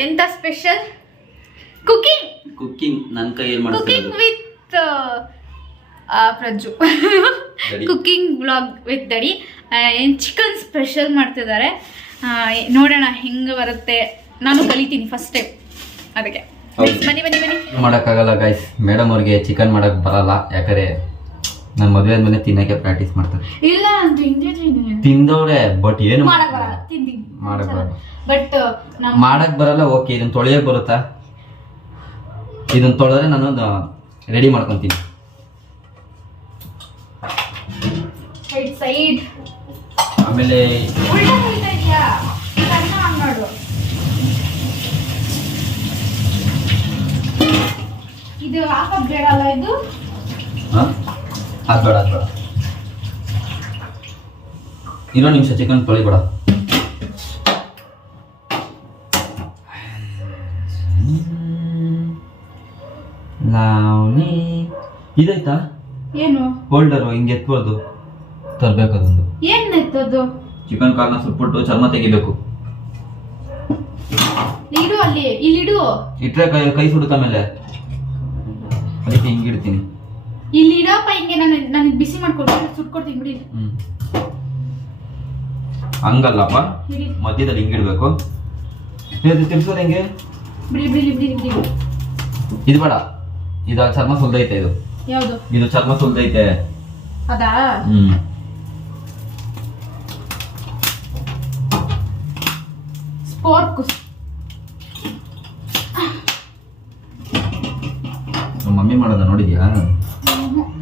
ಎಂತ special? Cooking. Cooking ನನ್ನ ಕೈಯಲ್ಲಿ cooking with Prajju. Cooking vlog with daddy. ಏನು ಚಿಕನ್ ಸ್ಪೆಷಲ್ ಮಾಡ್ತಿದ್ದಾರೆ? ಆ, ನೋಡೋಣ ಹೆಂಗೆ ಬರುತ್ತೆ. ನಾನು ಕಲಿತೀನಿ ಫಸ್ಟ್ ಟೈಮ್ ಅದಕ್ಕೆ. ಹೌದು. ಬನ್ನಿ ಬನ್ನಿ ಬನ್ನಿ. ಮಾಡೋಕ್ಕಾಗಲ್ಲ ಗೈಸ್ ಮೇಡಮ್ ಅವ್ರಿಗೆ ಚಿಕನ್ ಮಾಡಕ್ ಬರಲ್ಲ. ಯಾಕಂದ್ರೆ ನಾನು ಮದುವೆ ಆದ್ಮೇಲೆ ತಿನ್ನಕ್ಕೆ ಪ್ರಾಕ್ಟೀಸ್ ಮಾಡ್ತಾರೆ. ಇಲ್ಲ ಅಂತ ತಿಂದವ್ರೆ ಬಟ್ ಏನು ಮಾಡಕ್ ಬರಲ್ಲ. ಮಾಡಕ್ ಬರಲ್ಲ. ಬಟ್ ನಮ್ಮ ಮಾಡಕ್ ಬರಲ್ಲ ಓಕೆ ಇದನ್ನ ತೊಳೆಯಕ್ ಬರುತ್ತಾ? ಇದನ್ನ ತೊಳೆದ್ರೆ ನಾನು ರೆಡಿ ಮಾಡ್ಕೊಂತೀನಿ. ಸೈಡ್ ಸೈಡ್ ಆಮೇಲೆ ಉಲ್ಟಾ ಹೊಡಿತಾ ಇದೀಯಾ? ಕಣ್ಣ ಆನ್ ಮಾಡು ಇದು ಹಾಕಕ್ ಬೇಡ ಅಲ್ಲ ಇದು? ಹಾ? ಅದ್ ಬೇಡ ಅದ್ ಬೇಡ. ಇನ್ನೊಂದು ನಿಮಿಷ ಚಿಕನ್ ತೊಳಿಬೇಡ. ಲಾವ್ಲಿ ಇದಾಯ್ತಾ? ಏನು? ಹೋಲ್ಡರು ಹಿಂಗೆ ಎತ್ಬೋದು ತರ್ಬೇಕು ಅದೊಂದು. ಏನ್ ಎತ್ತದು? ಚಿಕನ್ ಕಾರ್ನ ಸುಟ್ಬಿಟ್ಟು ಚರ್ಮ ತೆಗಿಬೇಕು. ಇಡು ಅಲ್ಲಿ ಇಲ್ಲಿಡು. ಇಟ್ರೆ ಕೈ ಕೈ ಸುಡುತ್ತ ಮೇಲೆ ಅದಕ್ಕೆ ಹಿಂಗೆ ಇಡ್ತೀನಿ. ಇಲ್ಲಿ ಇಡಪ್ಪ ಹಿಂಗೆ ನಾನು ನನಗೆ ಬಿಸಿ ಮಾಡ್ಕೊಡ್ತೀನಿ ಸುಟ್ಕೊಡ್ತೀನಿ ಬಿಡಿ. ಹ್ಮ್. ಹಂಗಲ್ಲಪ್ಪ ಬಿಡಿ ಮಧ್ಯದಲ್ಲಿ ಹಿಂಗೆ ಇಡಬೇಕು. ತಿರ್ಸೋದು ಹೆಂಗೆ? ಬಿಡಿ ಬಿಡಿ ಬಿಡಿ ಬಿಡಿ. ಇದು ಬೇಡ. ಇದು ಚರ್ಮ ಸುಲ್ದೈತೆ ಇದು. ಯಾವುದು? ಇದು ಚರ್ಮ ಸುಲ್ದೈತೆ ಅದಾ? ಹ್ಮ್. ಸ್ಪೋರ್ಕ್. ನಮ್ಮ ಮಮ್ಮಿ ಮಾಡೋದ ನೋಡಿದ್ಯಾ?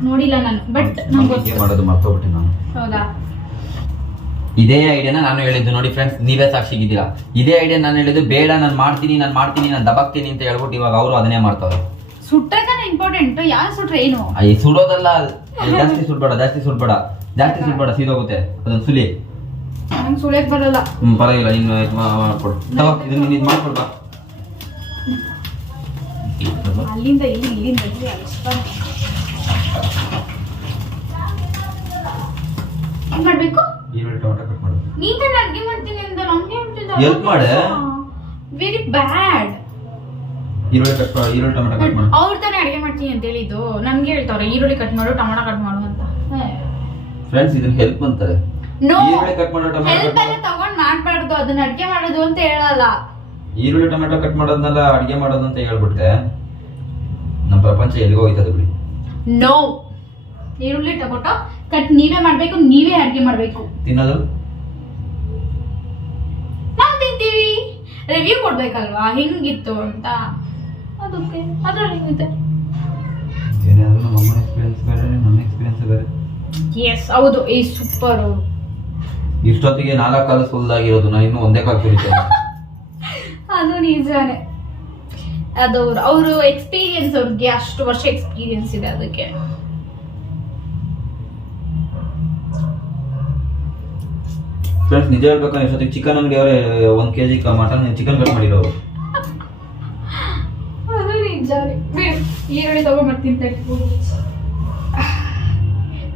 ನೋಡಿಲ್ಲ ನಾನು ಬಟ್ ನಂಗೆ ಮಾಡೋದು ಮರ್ತೋಗ್ಬಿಟ್ಟೆ ನಾನು. ಹೌದಾ? ಇದೇ ಐಡಿಯಾನ ನಾನು ಹೇಳಿದ್ದು ನೋಡಿ ಫ್ರೆಂಡ್ಸ್ ನೀವೇ ಸಾಕ್ಷಿಗಿದ್ದೀರಾ. ಇದೇ ಐಡಿಯಾ ನಾನು ಹೇಳಿದ್ದು ಬೇಡ ನಾನು ಮಾಡ್ತೀನಿ ನಾನು ಮಾಡ್ತೀನಿ ನಾನು ದಬಕ್ತೀನಿ ಅಂತ ಹೇಳ್ಬಿಟ್ಟು ಇವಾಗ ಅವರು ಅದನ್ನೇ ಮಾಡ್ತಾವ್ರೆ ಸುಟ್ಟಕನ ಇಂಪಾರ್ಟೆಂಟ್ ಯಾರು ಸುಟ್ರೆ ಏನು? ಅಯ್ಯ ಸುಡೋದಲ್ಲ ಜಾಸ್ತಿ ಸುಡ್ಬೇಡ ಜಾಸ್ತಿ ಸುಡ್ಬೇಡ. ಜಾಸ್ತಿ ಸುಡ್ಬೇಡ ಸೀದೋಗುತ್ತೆ. ಅದನ್ನ ಸುಲಿ. ನಂಗೆ ಸುಳಿಯಕ್ ಬರಲ್ಲ. ಹ್ಮ್ ಪರವಾಗಿಲ್ಲ ಇನ್ನು ಇದು ಮಾಡ್ಕೊಡು. ತಗೋ ಇದನ್ನ ಇದು ಮಾಡ್ಕೊಡ್ಬಾ ಅಲ್ಲಿಂದ ಇಲ್ಲಿ ಇಲ್ಲಿಂದ ಇಲ್ಲಿ ಅಷ್ಟ ಏನ್ ಮಾಡ್ಬೇಕು? ಈರುಳ್ಳಿ ಟೊಮೆಟೊ ಕಟ್ ಮಾಡು. ನೀನ್ ಅಡ್ಗೆ ಮಾಡ್ತೀನಿ ಅಂತ ನಮ್ಗೆ ಹೆಲ್ಪ್ ಮಾಡೆ? ವೆರಿ ಬ್ಯಾಡ್ ಈರುಳ್ಳಿ ಕಟ್ ಮಾಡು ಈರುಳ್ಳಿ ಟೊಮೆಟೊ ಕಟ್ ಮಾಡು. ಅವ್ರ ತಾನೇ ಅಡ್ಗೆ ಮಾಡ್ತೀನಿ ಅಂತ ಹೇಳಿದ್ದು. ನನ್ಗೆ ಹೇಳ್ತಾವ್ರೆ ಈರುಳ್ಳಿ ಕಟ್ ಮಾಡು ಟೊಮಾಟೊ ಕಟ್ ಮಾಡು ಅಂತ. ಫ್ರೆಂಡ್ಸ್ ಇದನ್ನ ಹೆಲ್ಪ್ ಅಂತಾರೆ. ನೋ ಈರುಳ್ಳಿ ಕಟ್ ಮಾಡೋ ಟೊಮೆಟೊ ಹೆಲ್ಪ್ ಕಟ್ ಎಲ್ಲ ತಗೊಂಡ್ ಮಾಡ್ಬಾರ್ದು ಅದನ್ನ ಅಡ್ಗೆ ಮಾಡೋದು ಅಂತ ಹೇಳಲ್ಲ. ಈರುಳ್ಳಿ ಟೊಮೆಟೊ ಕಟ್ ಮಾಡೋದನ್ನೆಲ್ಲ ಅಡಿಗೆ ಮಾಡೋದು ಅಂತ ಹೇಳ್ಬಿಟ್ರೆ ನಮ್ಮ ಪ್ರಪಂಚ ಎಲ್ಲಿಗೆ ಹೋಯ್ತದೆ ಬಿಡಿ. ನೋ ಈರುಳ್ಳಿ ಟೊಮೆಟೊ ಕಟ್ ನೀವೇ ಮಾಡ್ಬೇಕು ನೀವೇ ಅಡಿಗೆ ಮಾಡ್ಬೇಕು. ತಿನ್ನೋದು? ನಾವು ತಿಂತೀವಿ. ರಿವ್ಯೂ ಕೊಡ್ಬೇಕಲ್ವಾ? ಹಿಂಗಿತ್ತು ಅಂತ? ಅದಕ್ಕೆ ಅದ್ರಲ್ಲಿ ಹಿಂಗಿದೆ ಏನಾದ್ರು ನಮ್ಮ ಅಮ್ಮನ ಎಕ್ಸ್ಪೀರಿಯನ್ಸ್ ಬೇರೆ ನಮ್ಮ ಎಕ್ಸ್ಪೀರಿಯನ್ಸ್ ಬೇರೆ. ಎಸ್ ಹೌದು ಈ ಸೂಪರ್ ಇಷ್ಟೊತ್ತಿಗೆ ನಾಲ್ಕು ಕಾಲು ಫುಲ್ ಆಗಿರೋದು ನಾನು ಇನ್ನೂ ಒಂದೇ ಕಾಲು ಕುರಿತೇನೆ ಅದು ನಿಜಾನೇ. ಅದು ಅವರು ಎಕ್ಸ್ಪೀರಿಯನ್ಸ್ ಅವ್ರಿಗೆ ಅಷ್ಟು ವರ್ಷ ಎಕ್ಸ್ಪೀರಿಯನ್ಸ್ ಇದೆ ಅದಕ್ಕೆ. ಫ್ರೆಂಡ್ಸ್ ನಿಜ ಹೇಳ್ಬೇಕಂದ್ರೆ ಇಷ್ಟೊತ್ತಿಗೆ ಚಿಕನ್ ಅಂಗಡಿ ಅವರೇ ಒಂದು K G mutton chicken cut ಮಾಡಿರೋರು. ಬಿಡು, ಈರುಳ್ಳಿ ತಗೊಂಬರ್ತೀನಿ.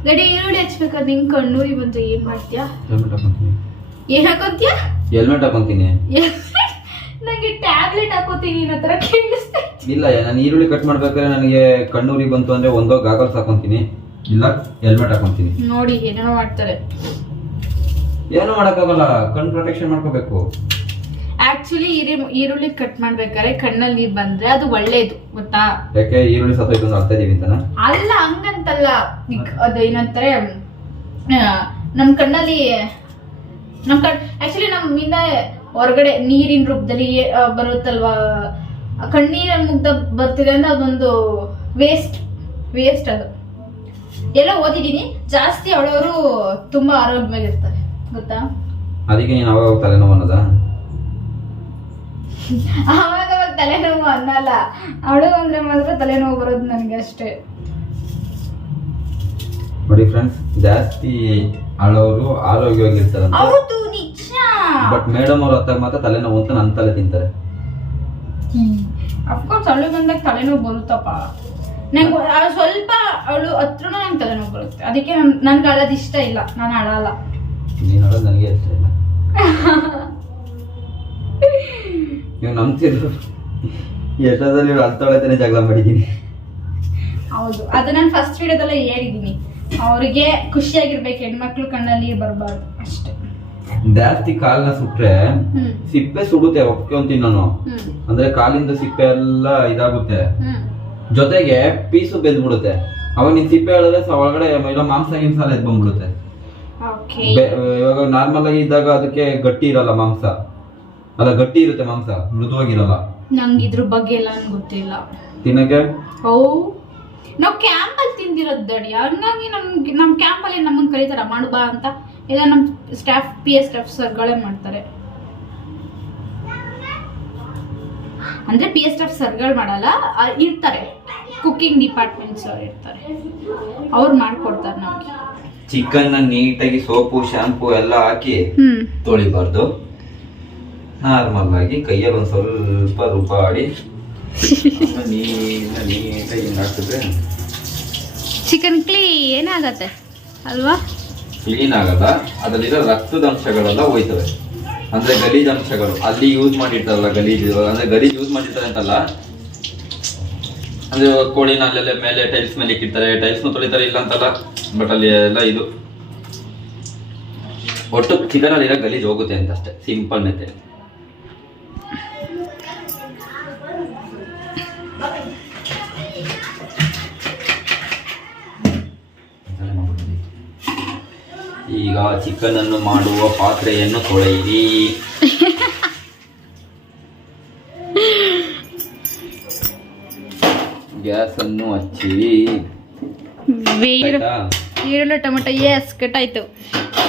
ಗಡಿ ಈರುಳ್ಳಿ ಹಚ್ಬೇಕಾದ್ರೆ ನಿಂಗೆ ಕಣ್ಣೂರಿ ಬಂದ್ರೆ ಏನ್ ಮಾಡ್ತೀಯಾ? ಹೆಲ್ಮೆಟ್ ಹಾಕೊಂತೀನಿ. ಏನ್ ಹಾಕೋತೀಯ? ಹೆಲ್ಮೆಟ್ ಹಾಕೊಂತೀನಿ. ನಂಗೆ ಟ್ಯಾಬ್ಲೆಟ್ ಹಾಕೋತೀನಿ ಹತ್ರ ಕೇಳಿಸ್ತಾ ಇಲ್ಲ ನಾನು ಈರುಳ್ಳಿ ಕಟ್ ಮಾಡ್ಬೇಕಾದ್ರೆ ನನಗೆ ಕಣ್ಣೂರಿಗೆ ಬಂತು ಅಂದ್ರೆ ಒಂದೋ ಗಾಗಲ್ಸ್ ಹಾಕೊಂತೀನಿ. ಇಲ್ಲ ಹೆಲ್ಮೆಟ್ ಹಾಕೊಂತೀನಿ. ನೋಡಿ ಏನೇನೋ ಮಾಡ್ತಾರೆ. ಏನು ಮಾಡೋಕ್ಕಾಗಲ್ಲ ಕಣ್ಣು ಪ್ರೊಟೆಕ್ಷನ್ ಮಾಡ್ಕೋಬೇಕು. ಆಕ್ಚುಲಿ ಈರುಳ್ಳಿ ಕಟ್ ಮಾಡ್ಬೇಕಾದ್ರೆ ಕಣ್ಣಲ್ಲಿ ನೀರ್ ಬಂದ್ರೆ ಅದು ಒಳ್ಳೇದು ಗೊತ್ತಾ? ಯಾಕೆ ಈರುಳ್ಳಿ ಸತ್ತೋಯ್ತು ಅಂತ ಅರ್ಥ ಇದೀವಿ ಅಂತನಾ? ಅಲ್ಲ ಹಂಗಂತಲ್ಲ. ಅದು ಏನಂತಾರೆ ನಮ್ ಕಣ್ಣಲ್ಲಿ ನಮ್ ಕಣ್ ಆಕ್ಚುಲಿ ನಮ್ಮಿಂದ ಹೊರಗಡೆ ನೀರಿನ ರೂಪದಲ್ಲಿ ಬರುತ್ತಲ್ವಾ? ಕಣ್ಣೀರ ಮುಗ್ದ ಬರ್ತಿದೆ ಅಂದ್ರೆ ಅದೊಂದು ವೇಸ್ಟ್ ವೇಸ್ಟ್ ಅದು. ಎಲ್ಲ ಓದಿದೀನಿ ಜಾಸ್ತಿ ಅವಳವರು ತುಂಬಾ ಆರೋಗ್ಯವಾಗಿರ್ತಾರೆ ಗೊತ್ತಾ? ಅದಕ್ಕೆ ನೀನು ಅವಾಗ ತಲೆನೋವು ಅನ್ನೋದಾ? ಆವಾಗ ಅವಾಗ ತಲೆನೋವು ಅನ್ನಲ್ಲ. ಅವಳು ಅಂದ್ರೆ ಮಾತ್ರ ತಲೆನೋವು ಬರೋದು ನನಗೆ ಅಷ್ಟೇ. ನೋಡಿ ಫ್ರೆಂಡ್ಸ್ ಜಾಸ್ತಿ ಅಳೋರು ಆರೋಗ್ಯವಾಗಿರ್ತಾರೆ ಹೌದು ನಿಜ. ಬಟ್ ಮೇಡಮ್ ಅವ್ರ ಹತ್ತಾಗ ಮಾತ್ರ ತಲೆನೋವು ಅಂತ ನನ್ನ ತಲೆ ತಿಂತಾರೆ. ಅಫ್ಕೋರ್ಸ್ ಅವಳು ಬಂದಾಗ ತಲೆನೋವು ಬರುತ್ತಪ್ಪ. ನಂಗೆ ಸ್ವಲ್ಪ ಅವಳು ಹತ್ರನೂ ನಂಗೆ ತಲೆನೋವು ಬರುತ್ತೆ. ಅದಕ್ಕೆ ನನ್ ನನ್ಗೆ ಅಳೋದು ಇಷ್ಟ ಇಲ್ಲ. ನಾನು ಅಳಲ್ಲ. ನೀನು ಅಳೋದು ನನಗೆ ಇಷ್ಟ ಇಲ್ಲ. ಅಂತಿದ್ರು ಎಷ್ಟೋದಲ್ಲಿ ಹತ್ತೊಳತನೇ ಜಗಳ ಮಾಡಿದ್ದೀನಿ ಹೌದು. ಅದು ನಾನು ಫಸ್ಟ್ ವಿಡಿಯೋದಲ್ಲೇ ಹೇಳಿದ್ದೀನಿ ಅವರಿಗೆ ಖುಷಿಯಾಗಿರ್ಬೇಕು ಹೆಣ್ಮಕ್ಳು ಕಣ್ಣಲ್ಲಿ ಬರಬಾರ್ದು. ಅಷ್ಟೇ. ಜಾಸ್ತಿ ಕಾಲ್ನ ಸುಟ್ರೆ ಸಿಪ್ಪೆ ಸುಡುತ್ತೆ ಒಪ್ಕೊಂತೀನಿ ನಾನು. ಅಂದ್ರೆ ಕಾಲಿಂದ ಸಿಪ್ಪೆ ಎಲ್ಲ ಇದಾಗುತ್ತೆ. ಜೊತೆಗೆ ಪೀಸು ಬೆಂದ್ಬಿಡುತ್ತೆ ಅವಾಗ ನೀನ್ ಸಿಪ್ಪೆ ಹೇಳಿದ್ರೆ ಒಳಗಡೆ ಇಲ್ಲ ಮಾಂಸ ಗಿಂಸ ಎಲ್ಲ ಎದ್ದು ಬಂದ್ಬಿಡುತ್ತೆ ಇವಾಗ ನಾರ್ಮಲ್ ಆಗಿ ಇದ್ದಾಗ ಅದಕ್ಕೆ ಗಟ್ಟಿ ಇರಲ್ಲ ಮಾಂಸ. ಅಲ್ಲ ಗಟ್ಟಿ ಇರುತ್ತೆ ಮಾಂಸ ಮೃದುವಾಗಿರಲ್ಲ. ನಂಗೆ ಇದ್ರ ಬಗ್ಗೆ ಎಲ್ಲ ನನ್ಗ್ ಗೊತ್ತಿಲ್ಲ. ತಿನ್ನಕ್ಕೆ? ಓ ನಾವು ಕ್ಯಾಂಪಲ್ಲಿ ತಿಂದಿರೋದು ದಡಿ ಹಂಗಾಗಿ ನಮ್ಗೆ ನಮ್ಮ ಕ್ಯಾಂಪಲ್ಲಿ ನಮ್ಮನ್ನ ಕರೀತಾರ ಮಾಡು ಬಾ ಅಂತ. ಇಲ್ಲ ನಮ್ಮ ಸ್ಟಾಫ್ ಪಿ ಎಸ್ ಸ್ಟಾಫ್ ಸರ್ಗಳೇ ಮಾಡ್ತಾರೆ. ಅಂದ್ರೆ ಪಿ ಎಸ್ ಸ್ಟಾಫ್ ಸರ್ಗಳು ಮಾಡಲ್ಲ ಇರ್ತಾರೆ. ಕುಕ್ಕಿಂಗ್ ಡಿಪಾರ್ಟ್ಮೆಂಟ್ಸ್ ಅವ್ರು ಇರ್ತಾರೆ. ಅವ್ರು ಮಾಡ್ಕೊಡ್ತಾರೆ ನಮ್ಗೆ. ಚಿಕನ್ ನೀಟಾಗಿ ಸೋಪು ಶಾಂಪು ಎಲ್ಲ ಹಾಕಿ ಹ್ಮ್. ತೊಳಿಬಾರ್ದು. ನಾರ್ಮಲ್ ಆಗಿ ಕೈಯಲ್ಲಿ ಒಂದು ಸ್ವಲ್ಪ ರುಬ್ಬಾಡಿ ಆಮೇಲೆ ನೀಟ ನೀಟಾಗಿ ಹಿಂಗ್ ಹಾಕಿದ್ರೆ ಚಿಕನ್ ಕ್ಲೀನ್ ಆಗತ್ತೆ ಅಲ್ವಾ? ಕ್ಲೀನ್ ಆಗಲ್ಲ. ಅದರಲ್ಲಿರೋ ರಕ್ತದ ಅಂಶಗಳೆಲ್ಲ ಹೋಯ್ತವೆ. ಅಂದ್ರೆ ಗಲೀಜ್ ಅಂಶಗಳು. ಅಲ್ಲಿ ಯೂಸ್ ಮಾಡಿರ್ತಾರಲ್ಲ ಗಲೀಜ್ ಅಂದ್ರೆ ಗಲೀಜ್ ಯೂಸ್ ಮಾಡಿರ್ತಾರೆ ಅಂತಲ್ಲ? ಅಂದ್ರೆ ಕೋಳಿನ ಅಲ್ಲೆಲ್ಲ ಮೇಲೆ ಟೈಲ್ಸ್ ಮೇಲೆ ಇಕ್ಕಿರ್ತಾರೆ. ಟೈಲ್ಸ್ ತೊಳಿತಾರೆ ಇಲ್ಲ ಅಂತಲ್ಲ? ಬಟ್ ಅಲ್ಲಿ ಎಲ್ಲ ಇದು. ಒಟ್ಟು ಚಿಕನ್ ಅಲ್ಲಿರೋ ಗಲೀಜ್ ಹೋಗುತ್ತೆ ಅಂತ ಅಷ್ಟೇ ಸಿಂಪಲ್ ಮೆಥಡ್ ಈಗ ಚಿಕನ್ ಅನ್ನು ಮಾಡುವ ಪಾತ್ರೆಯನ್ನು ತೊಳೆಯಿರಿ. ಗ್ಯಾಸ್ ಅನ್ನು ಹಚ್ಚಿ. ಈರುಳ್ಳಿ ಟೊಮೆಟೊ ಎಸ್ ಕಟ್ಟಾಯ್ತು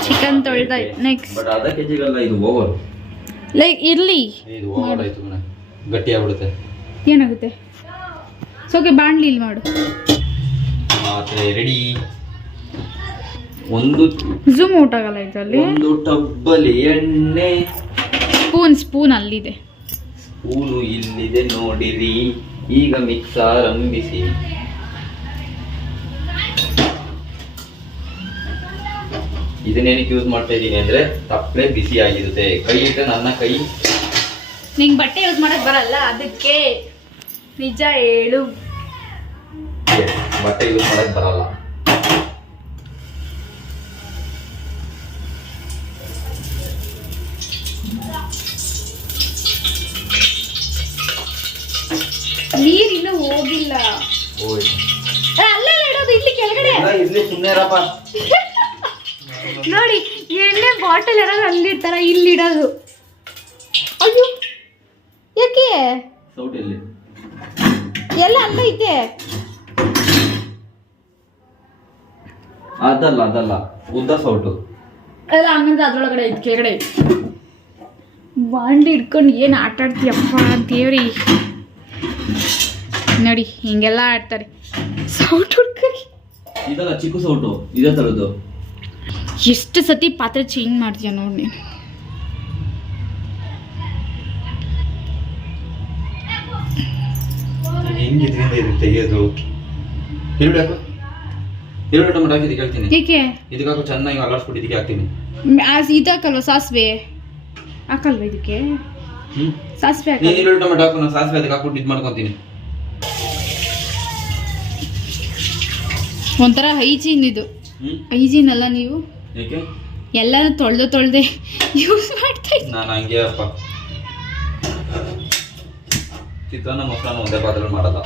ಚಿಕನ್ ತೊಳ್ದಾಯ್ತು ನೆಕ್ಸ್ಟ್ ಬಟ್ ಅರ್ಧ ಕೆಜಿಗಲ್ಲ ಇದು ಓವರ್ ಲೈಕ್ ಇರ್ಲಿ. ಇದು ಓವರ್ ಆಯ್ತು ಮೇಡಮ್ ಗಟ್ಟಿ ಆಗ್ಬಿಡುತ್ತೆ ಏನಾಗುತ್ತೆ ಸೋಕೆ ಬಾಣ್ಲಿ ಇಲ್ಲಿ ಮಾಡು. ಪಾತ್ರೆ ರೆಡಿ ಒಂದು ಝೂಮ್ ಔಟ್ ಆಗಲ್ಲ ಇದರಲ್ಲಿ? ಒಂದು ಟಬ್ಬಲ್ಲಿ ಎಣ್ಣೆ. ಸ್ಪೂನ್ ಸ್ಪೂನ್ ಅಲ್ಲಿದೆ. ಸ್ಪೂನು ಇಲ್ಲಿದೆ ನೋಡಿರಿ. ಈಗ ಮಿಕ್ಸ್ ಆರಂಭಿಸಿ. ಇದನ್ನೇನಕ್ಕೆ ಯೂಸ್ ಮಾಡ್ತಾ ಇದ್ದೀನಿ ಅಂದ್ರೆ ತಪ್ಪಲೆ ಬಿಸಿ ಆಗಿರುತ್ತೆ. ಕೈ ಇಟ್ಟರೆ ನನ್ನ ಕೈ. ನಿಂಗೆ ಬಟ್ಟೆ ಯೂಸ್ ಮಾಡಕ್ ಬರಲ್ಲ ಅದಕ್ಕೆ ನಿಜ ಹೇಳು. ಬಟ್ಟೆ ಯೂಸ್ ಮಾಡಕ್ ಬರಲ್ಲ. ಹೋಗಿಲ್ಲ. ಅಲ್ಲೇ ಇಡೋದು ಇಲ್ಲಿ ಕೆಳಗಡೆ. ಇರ್ಲಿ ಸುಮ್ಮನೆ ಇರಪ್ಪ. ನೋಡಿ ಎಣ್ಣೆ ಬಾಟಲ್ ಇರೋದು ಅಲ್ಲಿ ತರ ಇಲ್ಲಿ ಇಡೋದು. ಅಯ್ಯೋ ಯಾಕೆ? ಎಲ್ಲ ಅಲ್ಲ ಐತೆ. ಅದಲ್ಲ ಅದಲ್ಲ. ಉದ್ದ ಸೌಟು. ಅಲ್ಲ ಹಂಗಂದ್ರೆ ಅದ್ರೊಳಗಡೆ ಐತೆ ಕೆಳಗಡೆ ಬಾಂಡಿ ಹಿಡ್ಕೊಂಡು ಇಟ್ಕೊಂಡು ಏನು ಆಟ ಆಡ್ತೀಯಪ್ಪ ದೇವ್ರಿ. ನೋಡಿ ಹಿಂಗೆಲ್ಲ ಆಡ್ತಾರೆ. ಸೌಟ್ ಇದಲ್ಲ ಚಿಕ್ಕ ಸೌಟು ಇದೇ ಥರದ್ದು ಎಷ್ಟು ಸತಿ ಪಾತ್ರೆ ಚೇಂಜ್ ಮಾಡ್ತೀಯ ನೋಡಿ ನೀನು. ಹೆಂಗ್ ಇದರಿಂದ ಇದು ತೆಗೆಯೋದು? ಈರುಳ್ಳಿ ಹಾಕು ಈರುಳ್ಳಿ ಟೊಮೆಟೊ ಹಾಕಿದ್ದು ಹೇಳ್ತೀನಿ ಏಕೆ? ಇದಕ್ಕಾಕು ಚೆನ್ನಾಗಿ ಅಲ್ಲಾಡ್ಸ್ಬಿಟ್ಟು ಇದಕ್ಕೆ ಹಾಕ್ತೀನಿ. ಇದಾಕಲ್ವ ಸಾಸಿವೆ? ಹಾಕಲ್ವ ಇದಕ್ಕೆ? ಸಾಸಿವೆ ನೀನ್ ಹಾಕಲ್ವ? ಈರುಳ್ಳಿ ಟೊಮೆಟೊ ಹಾಕು ನಾನು ಸಾಸಿವೆ ಅದಕ್ಕೆ ಹಾಕ್ಬಿಟ್ಟು ಇದು ಮಾಡ್ಕೊತೀನಿ. ಒಂಥರ ಹೈಜೀನ್ ಇದು. ಹೈಜೀನ್ ಅಲ್ಲ ನೀವು? ಎಲ್ಲಾನು ತೊಳ್ದು ತೊಳ್ದೆ ಯೂಸ್ ಮಾಡ್ತಾ ನಾನು ಹಂಗೆ ಅಪ್ಪ. ಚಿತ್ರಾನ್ನ ಮೊಸರನ್ನ ಒಂದೇ ಪಾತ್ರೆಯಲ್ಲಿ ಮಾಡಲ್ಲ.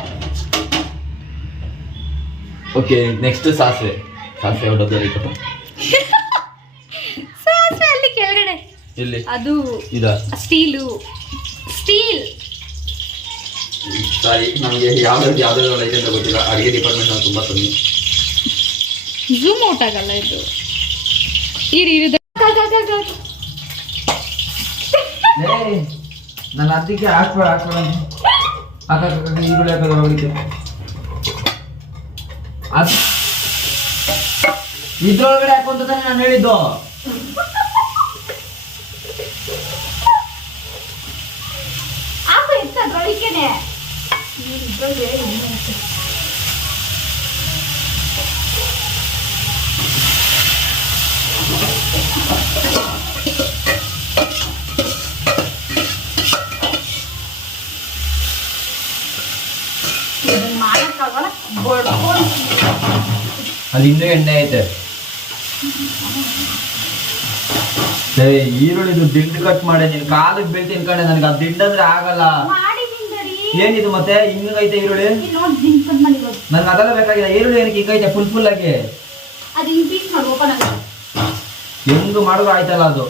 ಓಕೆ ನೆಕ್ಸ್ಟ್ ಸಾಸಿವೆ. ಸಾಸಿವೆ ಇತ್ತಪ್ಪ ಸಾಸಿವೆ ಅಲ್ಲಿ ಕೆಳಗಡೆ. ಇಲ್ಲಿ ಅದು ಇದ. ಸ್ಟೀಲು. ಸ್ಟೀಲ್. ಸಾರಿ ನಮಗೆ ಯಾವ್ದು ಯಾವ್ದಾದ್ರು ಐತೆ ಅಂತ ಗೊತ್ತಿಲ್ಲ. ಅಡುಗೆ ಡಿಪಾರ್ಟ್ಮೆಂಟ್ ನಾವು ತುಂಬ ಕಮ್ಮಿ. ಝೂಮ್ ಔಟ್ ಆಗಲ್ಲ ಇದು. ಇರಿ ಇರಿ ನಾನು ಅದಕ್ಕೆ ಹಾಕ್ಬೇಡ ಈರುಳ್ಳಿ ಹೋಗಿದ್ದೆ. ಇದ್ರೊಳಗಡೆ ಹಾಕೊಂತ ನಾನು ಹೇಳಿದ್ದು. ಆಪ ಇತ್ತ ಅಲ್ಲಿಂದ ಎಣ್ಣೆ ಐತೆ. ಈರುಳ್ಳಿದು ದಿಂಡು ಕಟ್ ಮಾಡಿ ನಿನ್ ಕಾಲಕ್ಕೆ ಬೀಳ್ತೀನಿ ಕಣೆ ನನ್ಗೆ ಅದು ದಿಂಡಂದ್ರೆ ಆಗಲ್ಲ. ಏನಿದು ಮತ್ತೆ? ಹಿಂಗೈತೆ ಈರುಳ್ಳಿ? ನನ್ಗೆ ಅದೆಲ್ಲ ಬೇಕಾಗಿಲ್ಲ ಈರುಳ್ಳಿ ಏನಕ್ಕೆ ಹಿಂಗೈತೆ? ಫುಲ್ ಫುಲ್ ಆಗಿ. ಹಿಂಗ್ ಮಾಡಿದ್ರು ಆಯ್ತಲ್ಲ ಅದು?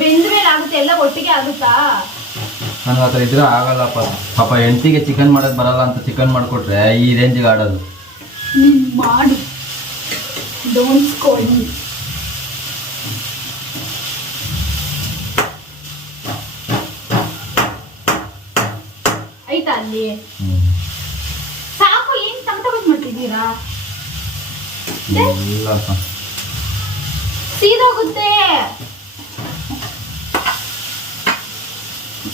ಬೆಂದ ಮೇಲೆ ಆಗುತ್ತೆ ಎಲ್ಲ ಒಟ್ಟಿಗೆ ಆಗುತ್ತಾ? ನನಗೆ ಥರ ಇದ್ರೆ ಆಗಲ್ಲಪ್ಪ ಪಾಪ. ಹೆಂಡತಿಗೆ ಚಿಕನ್ ಮಾಡೋದು ಬರಲ್ಲ ಅಂತ ಚಿಕನ್ ಮಾಡಿಕೊಟ್ರೆ ಈ ರೇಂಜಿಗೆ ಆಡೋದು. ನೀನ್ ಮಾಡು. ಡೋಂಟ್ ಸ್ಕೋಲ್ ಆಯ್ತಾ ಅಲ್ಲಿ? ಸಾಕು ಏನ್ ತಗೊಂಡ್ ಮಾಡ್ತಿದ್ದೀರಾ? ಇಲ್ಲಪ್ಪ ಸೀದೋಗುತ್ತೆ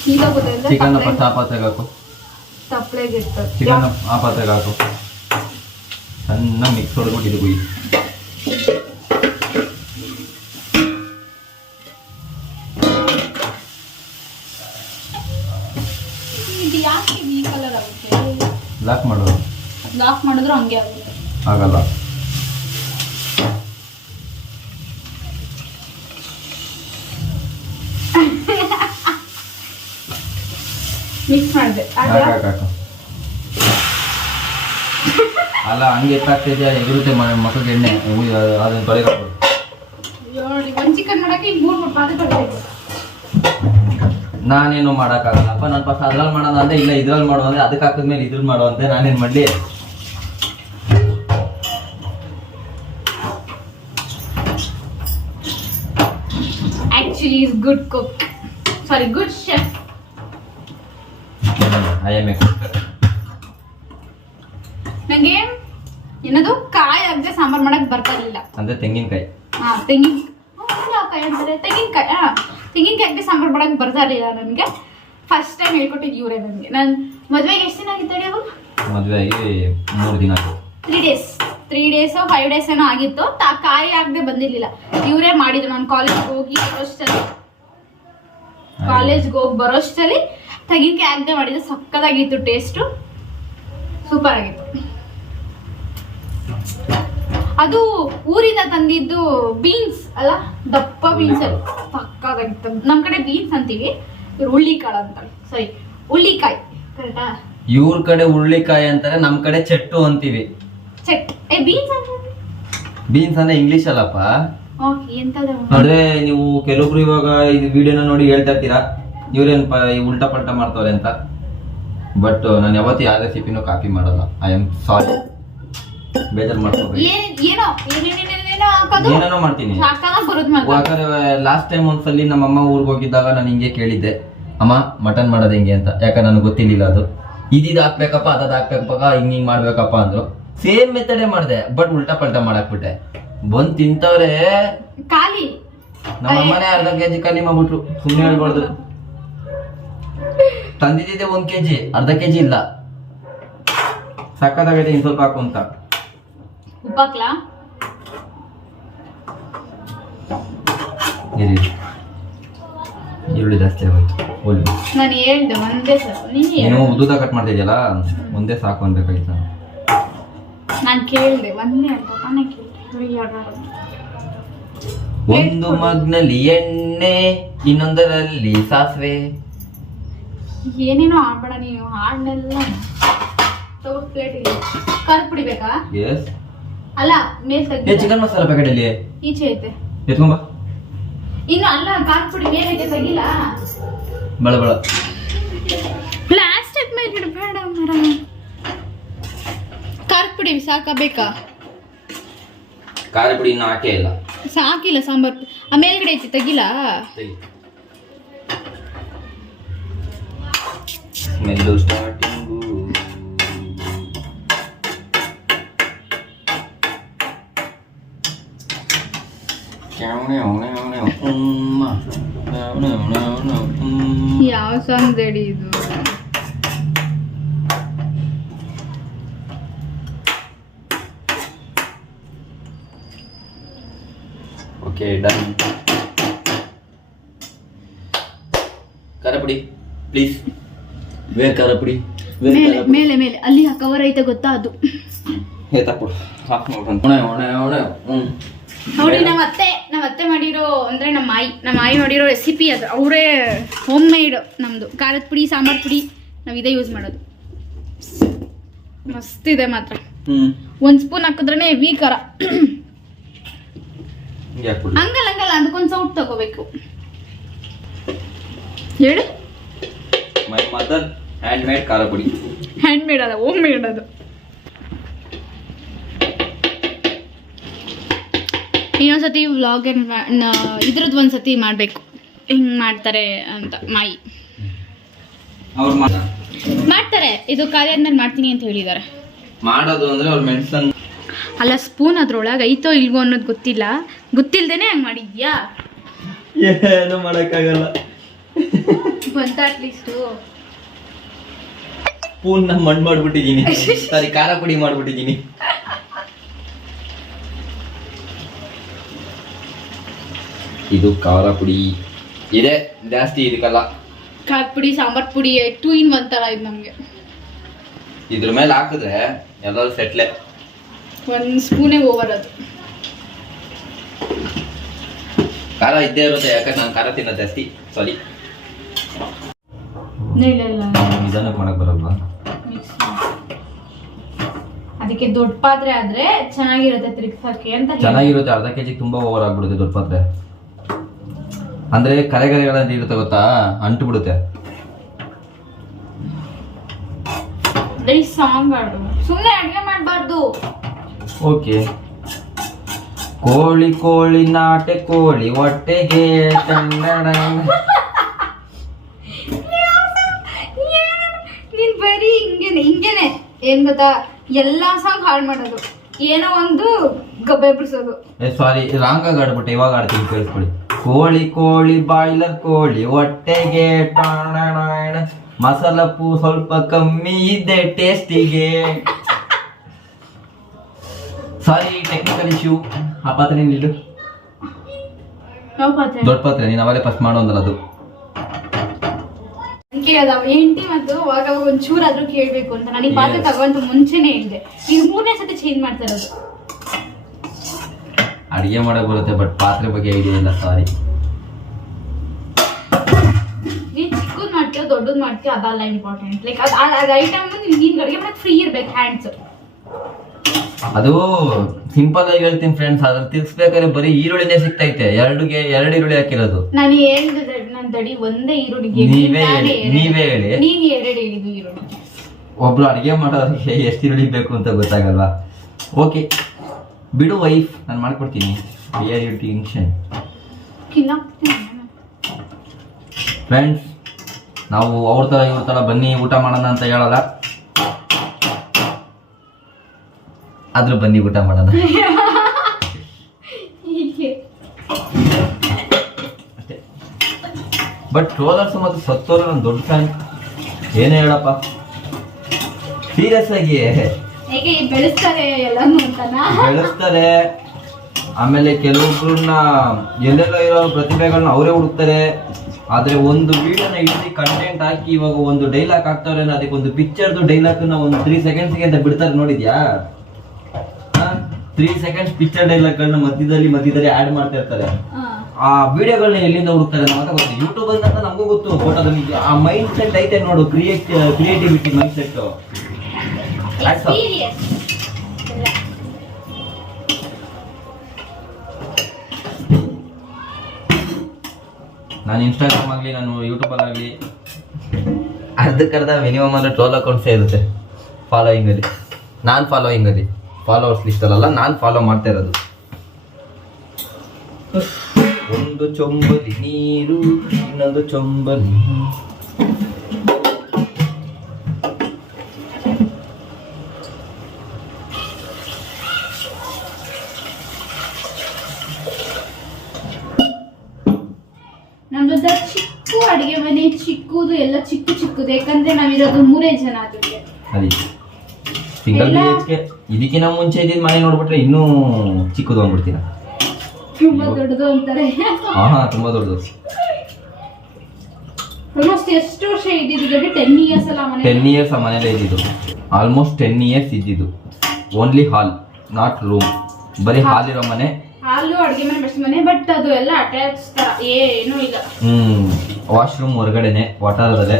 ಸೀದೋಗುತ್ತೆ ಅಂದ್ರೆ ಚಿಕನ್ ತಪ್ಲೆ- ಫಸ್ಟ್ ಆ ಪಾತ್ರೆಗೆ ಹಾಕು. ತಪ್ಲೆಗೆ ಇರ್ತದೆ. ಚಿಕನ್ ಆ ಪಾತ್ರೆಗೆ ಹಾಕು. ಸಣ್ಣ ಮಿಕ್ಸ್ ಹೊಡ್ಬಿಟ್ಟು ಇದು ಕುಯ್ ಇದು ಯಾಕೆ ಇದು ಈ ಕಲರ್ ಆಗುತ್ತೆ? ಲಾಕ್ ಮಾಡು ಲಾಕ್ ಮಾಡಿದ್ರು ಹಂಗೆ ಆಗುತ್ತೆ. ಆಗಲ್ಲ ಮಿಕ್ಸ್ ಮಾಡಿದೆ ಹಾಕು, ಹಾಕು, ಹಾಕು. ಅಲ್ಲ ಹಂಗೆ ಎತ್ತಾಗ್ತಿದ್ಯಾ ಎಗಿರುತ್ತೆ ಮಕ್ಕಳಿಗೆ ಎಣ್ಣೆ ಪಾತ್ರೆ ಬರ್ಬೇಕು ನಾನೇನು ಮಾಡೋಕ್ಕಾಗಲ್ಲಪ್ಪ ನಾನು ಫಸ್ಟ್ ಅದ್ರಲ್ಲಿ ಮಾಡೋಣ ಅಂದ್ರೆ ಇಲ್ಲ ಇದ್ರಲ್ಲಿ ಮಾಡೋ ಅಂದ್ರೆ ಅದಕ್ಕೆ ಹಾಕಿದ್ಮೇಲೆ ಇದ್ರಲ್ಲಿ ಮಾಡೋ ಅಂತ ನಾನೇನು ಮಾಡಲಿ? Actually is good cook sorry good chef I'm a ನಂಗೆ ಏನದು ಕಾಯಿ ಆಗದೆ ಸಾಂಬಾರ್ ಮಾಡಕ್ ಬರ್ತಾ ಇರ್ಲಿಲ್ಲ. ಅಂದ್ರೆ ತೆಂಗಿನಕಾಯಿ. ಹಾ ತೆಂಗಿನ ಕಾಯಿ ಅಂತಾರೆ ತೆಂಗಿನಕಾಯಿ ಹಾ ತೆಂಗಿನಕಾಯಿ ಆಗದೆ ಸಾಂಬಾರ್ ಮಾಡಕ್ ಬರ್ತಾ ಇರ್ಲಿಲ್ಲ ನನಗೆ. ಫಸ್ಟ್ ಟೈಮ್ ಹೇಳ್ಕೊಟ್ಟಿದ್ದು ಇವರೇ ನನಗೆ. ನಾನು ಮದ್ವೆಗೆ ಎಷ್ಟು ದಿನ ಆಗಿತ್ತು ಹೇಳಿ ಅವರು ಮದುವೆ ಆಗಿ ಮೂರು ದಿನ ಆಯ್ತು. ತ್ರೀ ಡೇಸ್ ತ್ರೀ ಡೇಸೋ ಫೈವ್ ಡೇಸ್ ಏನೋ ಆಗಿತ್ತು. ತಾ ಕಾಯಿ ಆಗದೆ ಬಂದಿರ್ಲಿಲ್ಲ. ಇವರೇ ಮಾಡಿದ್ರು ನಾನು ಕಾಲೇಜ್ಗೆ ಹೋಗಿ ಬರೋಷ್ಟಲ್ಲಿ ಕಾಲೇಜ್ಗೆ ಹೋಗಿ ಬರೋಷ್ಟಲ್ಲಿ ತೆಂಗಿನಕಾಯಿ ಆಗದೆ ಮಾಡಿದ್ದು ಸಕ್ಕದಾಗಿತ್ತು ಟೇಸ್ಟು ಸೂಪರ್ ಆಗಿತ್ತು. ಅದು ಊರಿಂದ ತಂದಿದ್ದು ಬೀನ್ಸ್ ಅಲ್ಲ? ದಪ್ಪ ಬೀನ್ಸ್ ಅಲ್ಲಿ ಸಕ್ಕದಾಗಿತ್ತು ನಮ್ ಕಡೆ ಬೀನ್ಸ್ ಅಂತೀವಿ. ಇವ್ರು ಹುಳ್ಳಿಕಾಳು ಅಂತಾರೆ. ಸಾರಿ ಹುಳ್ಳಿಕಾಯಿ. ಕರೆಕ್ಟಾ ಇವ್ರ ಕಡೆ ಹುಳ್ಳಿಕಾಯಿ ಅಂತಾರೆ ನಮ್ ಕಡೆ ಚೆಟ್ಟು ಅಂತೀವಿ. ಚೆಟ್. ಏ ಬೀನ್ಸ್ ಅಂತ ಬೀನ್ಸ್ ಅಂದ್ರೆ ಇಂಗ್ಲಿಷ್ ಅಲ್ಲಪ್ಪ. ಅಂದ್ರೆ ನೀವು ಕೆಲವೊಬ್ರು ಇವಾಗ ಇದು ವಿಡಿಯೋನ ನೋಡಿ ಹೇಳ್ತಾ ಇರ್ತೀರಾ? ಇವ್ರೇನ್ ಉಲ್ಟಾ ಪಲ್ಟಾ ಮಾಡ್ತಾವ್ರೆ ಅಂತ. ಬಟ್ ನಾನು ಯಾವತ್ತೂ ಯಾವ ರೆಸಿಪಿನೂ ಕಾಪಿ ಮಾಡಲ್ಲ. ಐ ಆಮ್ ಸಾರಿ ಬೇಜಾರು ಏನ್ ಏನೇನೋ ಮಾಡ್ತೀನಿ. ಯಾಕಂದ್ರೆ ಲಾಸ್ಟ್ ಟೈಮ್ ಒಂದ್ಸಲಿ ನಮ್ಮ ಅಮ್ಮ ಊರಿಗೆ ಹೋಗಿದ್ದಾಗ ನಾನು ಹಿಂಗೆ ಕೇಳಿದ್ದೆ. ಅಮ್ಮ ಮಟನ್ ಮಾಡೋದು ಹೆಂಗೆ ಅಂತ? ಯಾಕಂದ್ರೆ ನನಗೆ ಗೊತ್ತಿರ್ಲಿಲ್ಲ ಅದು. ಇದಿದ್ ಹಾಕ್ಬೇಕಪ್ಪ ಅದ್ ಹಾಕ್ಬೇಕಪ್ಪ ಹಿಂಗ್ ಹಿಂಗ್ ಮಾಡ್ಬೇಕಪ್ಪ ಅಂದ್ರು. ಸೇಮ್ ಮೆಥಡೇ ಮಾಡಿದೆ ಬಟ್ ಉಲ್ಟಾ ಪಲ್ಟಾ ಮಾಡಾಕ್ಬಿಟ್ಟೆ ಬಂದ್ ತಿಂತವ್ರೆ. ಖಾಲಿ. ನಮ್ಮ ಅಮ್ಮನೇ ಅರ್ಧ ಕೆಜಿ ಖಾಲಿ ಮಾಡ್ಬಿಟ್ರು ಸುಮ್ಮನೆ ಹೇಳ್ಬಾರ್ದು. ತಂದಿದ್ದೆ ಒಂದ್ ಕೆಜಿ ಅರ್ಧ ಕೆಜಿ ಇಲ್ಲ. ಸಕ್ಕತ್ತಾಗೈತೆ ಇನ್ ಸ್ವಲ್ಪ ಹಾಕು ಅಂತ. ಉಪ್ಪಾಕ್ಲಾ ಈರುಳ್ಳಿ ಜಾಸ್ತಿ ಆಗೋಯ್ತು. ಹೋಗ್ಲಿ ನಾನು ಹೇಳ್ದೆ ಒಂದೇ ಸಲ ನೀನು ಏನು ಉದ್ದುದ ಕಟ್ ಮಾಡ್ತಾ ಇದೆಯಲ್ಲ ಒಂದೇ ಸಾಕು ಅನ್ಬೇಕಾಗಿತ್ತು ನಾನು. ನಾನು ಕೇಳ್ದೆ ಒಂದೇ ಅಂತ ತಾನೇ ಕೇಳ್ದೆ. ಒಂದು ಮಗ್ನಲ್ಲಿ ಎಣ್ಣೆ ಇನ್ನೊಂದರಲ್ಲಿ ಸಾಸಿವೆ. ಏನೇನೋ ಆಡ್ಬೇಡ ನೀವು ಹಾಡ್ನೆಲ್ಲ ತಗೋ ಪ್ಲೇಟ್ ಖಾರ ಬೇಕಾ ಎಸ್ ಅಲ್ಲ ಮೇಲ್ ಏ ತೆಗ್ದು ಚಿಕನ್ ಮಸಾಲ ಪ್ಯಾಕೆಟ್ ಅಲ್ಲಿ? ಈಚೆ ಐತೆ. ಎತ್ಕೊಂಬ ಇನ್ನು ಅಲ್ಲ ಖಾರದ ಪುಡಿ ಮೇಲೈತೆ ತೆಗಿಲ್ಲ. ಬಳ ಬಳ ಪ್ಲಾಸ್ಟಿಕ್ ಮೇಲೆ ಇಡಬೇಡ ಮರ. ಖಾರ ಪುಡಿ ಸಾಕ ಬೇಕಾ? ಖಾರ ಪುಡಿ ಇನ್ನು ಹಾಕೇ ಇಲ್ಲ. ಸಾಕಿಲ್ಲ ಸಾಂಬಾರ್ ಆ ಮೇಲ್ಗಡೆ ಐತಿ ತೆಗಿಲ್ಲ ಮೆಲ್ಲು ಸ್ಟಾರ್ಟಿಂಗು ಯಾವ ಸಾಂಗ್ ರೆಡಿ ಇದು? ಓಕೆ ಡನ್ ಕರಪುಡಿ ಪುಡಿ ಪ್ಲೀಸ್ ವೇರ್ ಕರಪುಡಿ ಮೇಲೆ ಮೇಲೆ ಮೇಲೆ. ಅಲ್ಲಿ ಕವರ್ ಐತೆ ಗೊತ್ತಾ ಅದು? ಹೇತಾ ಕೊಡು ಮಾಡ್ಕೊಂಡು ಒಣೆ ಒಣೆ ಒಣೆ. ಹ್ಞೂ ನೋಡಿ ನಮ್ಮ ಅತ್ತೆ ಅತ್ತೆ ಮಾಡಿರೋ ಅಂದ್ರೆ ನಮ್ಮ ಮಾಯಿ ನಮ್ಮ ಆಯಿ ಮಾಡಿರೋ ರೆಸಿಪಿ ಅದು ಅವರೇ ಹೋಮ್ ಮೇಡ್ ನಮ್ದು. ಖಾರದ ಪುಡಿ ಸಾಂಬಾರ್ ಪುಡಿ ನಾವು ಇದೇ ಯೂಸ್ ಮಾಡೋದು. ಮಸ್ತ್ ಇದೆ ಮಾತ್ರ. ಒಂದು ಸ್ಪೂನ್ ಹಾಕಿದ್ರೆ ಹಾಕ್ಬಿಡು. ಹಂಗಲ್ಲ ಹಂಗಲ್ಲ ಅದಕ್ಕೊಂದು ಸೌಟ್ ತಗೋಬೇಕು. ಹೇಳು? ಮೈ ಮದರ್ ಹ್ಯಾಂಡ್ ಮೇಡ್ ಖಾರ ಪುಡಿ. ಹ್ಯಾಂಡ್ ಮೇಡ್ ಅದ ಹೋಮ್ ಮೇಡ್ ಅದು. ಇನ್ನೊಂದ್ಸತಿ ವ್ಲಾಗ್ ಇದ್ರದ್ದು ಒಂದ್ಸತಿ ಮಾಡಬೇಕು. ಹಿಂಗ್ ಮಾಡ್ತಾರೆ ಅಂತ ಮಾಯಿ. ಮಾಡ್ತಾರೆ. ಇದು ಖಾಲಿ ಆದ್ಮೇಲೆ ಮಾಡ್ತೀನಿ ಅಂತ ಹೇಳಿದಾರೆ ಮಾಡೋದು ಅಂದ್ರೆ ಅವ್ರು ಮೆಣಸನ್ ಅಲ್ಲ ಸ್ಪೂನ್ ಅದ್ರೊಳಗೆ ಐತೋ ಇಲ್ವೋ ಅನ್ನೋದು ಗೊತ್ತಿಲ್ಲ. ಗೊತ್ತಿಲ್ದೇನೆ ಹಂಗ್ ಮಾಡಿದ್ಯಾ? ಏನು ಮಾಡೋಕ್ಕಾಗಲ್ಲ. ಬಂತ ಅಟ್ಲೀಸ್ಟು ಸ್ಪೂನ್ನ ಮಣ್ಣು ಮಾಡ್ಬಿಟ್ಟಿದ್ದೀನಿ. ಸಾರಿ ಖಾರ ಪುಡಿ ಮಾಡ್ಬಿಟ್ಟಿದ್ದೀನಿ. ಇದು ಖಾರ ಪುಡಿ. ಇದೆ ಜಾಸ್ತಿ ಇದಕ್ಕಲ್ಲ. ಖಾರ ಪುಡಿ ಸಾಂಬಾರ್ ಪುಡಿ ಟೂ ಇನ್ ಒನ್ ತರ ಇದು ನಮಗೆ. ಇದ್ರ ಮೇಲೆ ಹಾಕಿದ್ರೆ ಎಲ್ಲರೂ ಸೆಟ್ಲೆ. ಒಂದು ಸ್ಪೂನೇ ಓವರ್ ಅದು. ಖಾರ ಇದ್ದೇ ಇರುತ್ತೆ ಯಾಕಂದ್ರೆ ನಾನು ಖಾರ ತಿನ್ನೋದು ಜಾಸ್ತಿ. ಸಾರಿ ನಿಧಾನಕ್ಕೆ ಮಾಡಕ್ ಬರಲ್ವಾ? ಅದಕ್ಕೆ ದೊಡ್ಡ ಪಾತ್ರೆ ಆದ್ರೆ ಚೆನ್ನಾಗಿರುತ್ತೆ ತಿರುಗಿಸಕ್ಕೆ ಅಂತ. ಚೆನ್ನಾಗಿರುತ್ತೆ ಅರ್ಧ ಕೆಜಿ ತುಂಬಾ ಓವರ್ ಆಗ್ಬಿಡುತ್ತೆ ದೊಡ್ಡ ಪಾತ್ರೆ. ಅಂದ್ರೆ ಕರೆಗರೆಗಳ ನೀರು ಗೊತ್ತಾ? ಅಂಟು ಬಿಡುತ್ತೆ ಸುಮ್ಮನೆ ಅಡುಗೆ ಮಾಡಬಾರ್ದು. ಓಕೆ ಕೋಳಿ ಕೋಳಿ ನಾಟೆ ಕೋಳಿ ಹೊಟ್ಟೆಗೆ ಟಂಡಣ. ನೀನ್ ಬರೀ ಹಿಂಗೇನೆ ಹಿಂಗೇನೆ. ಏನ್ ಗೊತ್ತಾ? ಎಲ್ಲಾ ಸಾಂಗ್ ಹಾಳು ಮಾಡೋದು. ಏನೋ ಒಂದು ಗಬ್ಬೆ ಬಿಡಿಸೋದು. ಸಾರಿ ರಾಂಗ್ ಆಗಿ ಆಡ್ಬಿಟ್ಟೆ ಇವಾಗ ಆಡ್ತೀನಿ ಕೇಳಿಸ್ಕೊಳ್ಳಿ. ಕೋಳಿ ಕೋಳಿ ಬಾಯ್ಲರ್ ಕೋಳಿ ಹೊಟ್ಟೆಗೆ ಟಾಣಣ ಮಸಾಲ ಪೂ ಸ್ವಲ್ಪ ಕಮ್ಮಿ ಇದೆ ಟೇಸ್ಟಿಗೆ. ಸಾರಿ ಟೆಕ್ನಿಕಲ್ ಇಶ್ಯೂ ಆ ಪಾತ್ರೆ ನಿಲ್ಲು ಪಾತ್ರೆ? ದೊಡ್ಡ ಪಾತ್ರೆ ನೀನು ಅವಲೇ ಫಸ್ಟ್ ಮಾಡೋ ಅಂದಲ್ಲ ಅದು ಹೆಂಡತಿ ಮತ್ತು ಅವಾಗ ಒಂಚೂರಾದ್ರೂ ಕೇಳ್ಬೇಕು ಅಂತ. ನನಗೆ ಪಾತ್ರೆ ತಗೊಂಡು ಮುಂಚೆನೆ ಹೇಳಿದೆ. ಈಗ ಮೂರನೇ ಸತಿ ಚೇಂಜ್ ಮಾಡ್ತಾ ಇರೋದು. ಅಡಿಗೆ ಮಾಡೋಕೆ ಬರುತ್ತೆ ಬಟ್ ಪಾತ್ರೆ ಬಗ್ಗೆ ಐಡಿಯಾ ಇಲ್ಲ ಸಾರಿ ನೀನ್ ಚಿಕ್ಕದ್ ಮಾಡ್ತೀಯ ದೊಡ್ಡದ್ ಮಾಡ್ತೀಯ ಅದಲ್ಲ ಇಂಪಾರ್ಟೆಂಟ್ ಲೈಕ್ ಅದು ಅದು ಐಟಮ್ ನೀನ್ ಅಡುಗೆ ಮಾಡಕ್ ಫ್ರೀ ಇರ್ಬೇಕು ಹ್ಯಾಂಡ್ಸ್ ಅದು ಸಿಂಪಲ್ ಆಗಿ ಹೇಳ್ತೀನಿ ಫ್ರೆಂಡ್ಸ್ ಅದ್ರ ತಿರ್ಸ್ಬೇಕಾದ್ರೆ ಬರೀ ಈರುಳ್ಳಿನೇ ಸಿಗ್ತೈತೆ. ಎರಡುಗೆ ಎರಡು ಈರುಳ್ಳಿ ಹಾಕಿರೋದು. ನಾನು ಹೇಳಿದೆ ನನ್ನ ದಡಿ ಒಂದೇ ಈರುಳ್ಳಿಗೆ ನೀವೇ ಹೇಳಿ, ನೀವೇ ಹೇಳಿ. ನೀನ್ ಎರಡು ಹೇಳಿದ್ದು ಈರುಳ್ಳಿ. ಒಬ್ರು ಅಡಿಗೆ ಮಾಡೋರಿಗೆ ಎಷ್ಟು ಈರುಳ್ಳಿ ಬೇಕು ಅಂತ ಗೊತ್ತಾಗಲ್ವಾ? ಓಕೆ ಬಿಡು ವೈಫ್ ನಾನು ಮಾಡ್ಕೊಡ್ತೀನಿ. ಆರ್ ಯು ಟೆನ್ಷನ್ ಫ್ರೆಂಡ್ಸ್ ನಾವು ಅವ್ರ ಥರ ಇವ್ರ ಥರ ಬನ್ನಿ ಊಟ ಮಾಡೋಣ ಅಂತ ಹೇಳಲ್ಲ. ಆದರೂ ಬನ್ನಿ ಊಟ ಮಾಡೋಣ. ಅಷ್ಟೇ. ಬಟ್ ಟ್ರೋಲರ್ಸ್ ಮತ್ತು ಸತ್ತೋರ ನನ್ನ ದೊಡ್ಡ ಫ್ಯಾನ್ ಏನೇ ಹೇಳಪ್ಪ. ಸೀರಿಯಸ್ ಆಗಿ. ಹೇಗೆ ಬೆಳೆಸ್ತಾರೆ ಎಲ್ಲಾನು ಅಂತನಾ? ಬೆಳೆಸ್ತಾರೆ. ಆಮೇಲೆ ಕೆಲವೊಬ್ರನ್ನ ಎಲ್ಲೆಲ್ಲ ಇರೋ ಪ್ರತಿಭೆಗಳನ್ನ ಅವರೇ ಹುಡುಕ್ತಾರೆ. ಆದ್ರೆ ಒಂದು ವಿಡಿಯೋನ ಇಟ್ಟು ಕಂಟೆಂಟ್ ಹಾಕಿ ಇವಾಗ ಒಂದು ಡೈಲಾಗ್ ಹಾಕ್ತಾರೆ ಅದಕ್ಕೆ ಒಂದು ಪಿಕ್ಚರ್ದು ಡೈಲಾಗ್ನ ಒಂದು ತ್ರೀ ಸೆಕೆಂಡ್ಸ್ಗೆ ಅಂತ ಬಿಡ್ತಾರೆ ನೋಡಿದ್ಯಾ? ತ್ರೀ ಸೆಕೆಂಡ್ಸ್ ಪಿಕ್ಚರ್ ಡೈಲಾಗ್ಗಳನ್ನ ಮಧ್ಯದಲ್ಲಿ ಮಧ್ಯದಲ್ಲಿ ಆಡ್ ಮಾಡ್ತಾ ಇರ್ತಾರೆ. ಆ ವಿಡಿಯೋಗಳನ್ನ ಎಲ್ಲಿಂದ ಹುಡುಕ್ತಾರೆ ಅಂತ ಗೊತ್ತು? ಯೂಟ್ಯೂಬ್ ಅಂತ ನಮಗೂ ಗೊತ್ತು. ಫೋಟೋದಲ್ಲಿ ಆ ಮೈಂಡ್ ಸೆಟ್ ಐತೆ ನೋಡು ಕ್ರಿಯೇಟ್ ಕ್ರಿಯೇಟಿವಿಟಿ ಮೈಂಡ್ ಸೆಟ್. ನಾನು ಇನ್ಸ್ಟಾಗ್ರಾಮ್ ಆಗಲಿ ನಾನು ಯೂಟ್ಯೂಬಲ್ಲಾಗಲಿ ಅರ್ಧಕ್ಕರ್ಧ ಮಿನಿಮಮ್ ಅಂದ್ರೆ ಟ್ರೋಲ್ ಅಕೌಂಟ್ಸೇ ಇರುತ್ತೆ ಫಾಲೋಯಿಂಗಲ್ಲಿ ನಾನು ಫಾಲೋಯಿಂಗಲ್ಲಿ ಫಾಲೋವರ್ಸ್ ಲಿಸ್ಟಲ್ಲ ನಾನು ಫಾಲೋ ಮಾಡ್ತಾ ಇರೋದು. ಒಂದು ಚೊಂಬಲಿ ನೀರು ಇನ್ನೊಂದು ಚೊಂಬಲಿ ನಮ್ದು ಚಿಕ್ಕ ಅಡಿಗೆ ಮನೆ ಚಿಕ್ಕದು ಎಲ್ಲ ಚಿಕ್ಕ ಚಿಕ್ಕದು ಯಾಕಂದ್ರೆ ನಾವಿರೋದು ಮೂರೇ ಜನ ಅದಕ್ಕೆ ಅದಿ. ಸಿಂಗಲ್ ಎಲ್ಲ- ಇದಕ್ಕಿಂತ ಮುಂಚೆ ಇದ್ದಿದ್ದು ಮನೆ ನೋಡ್ಬಿಟ್ರೆ ಇನ್ನೂ ಚಿಕ್ಕದು ಅಂದ್ಬಿಡ್ತೀನ ತುಂಬಾ ದೊಡ್ಡದು ಅಂತಾರೆ. ಹಾ ಹಾ ತುಂಬಾ ದೊಡ್ಡದು. ಆಲ್ಮೋಸ್ಟ್ ಎಷ್ಟು ವರ್ಷ ಇದ್ದಿದ್ದು ಟೆನ್ ಇಯರ್ಸ್ ಅಲ್ಲ ಮನೆ ಟೆನ್ ಇಯರ್ಸ್ ಆ ಮನೇಲೇ ಇದ್ದಿದ್ದು. ಆಲ್ಮೋಸ್ಟ್ ಟೆನ್ ಇಯರ್ಸ್ ಇದ್ದಿದ್ದು. ಓನ್ಲಿ ಹಾಲ್ ನಾಟ್ ರೂಮ್ ಬರೀ ಹಾಲ್ ಇರೋ ಮನೆ ಹಾಲು ಅಡುಗೆ ಮನೆ ಬೆಸ್ಟ್ ಮನೆ ಬಟ್ ಅದು ಎಲ್ಲ ಅಟ್ಯಾಚ್ ಏನು ಏನೂ ಇಲ್ಲ. ಹ್ಮ್. ವಾಶ್ರೂಮ್ ಹೊರಗಡೆನೆ ವಾಟಾರದಲ್ಲೇ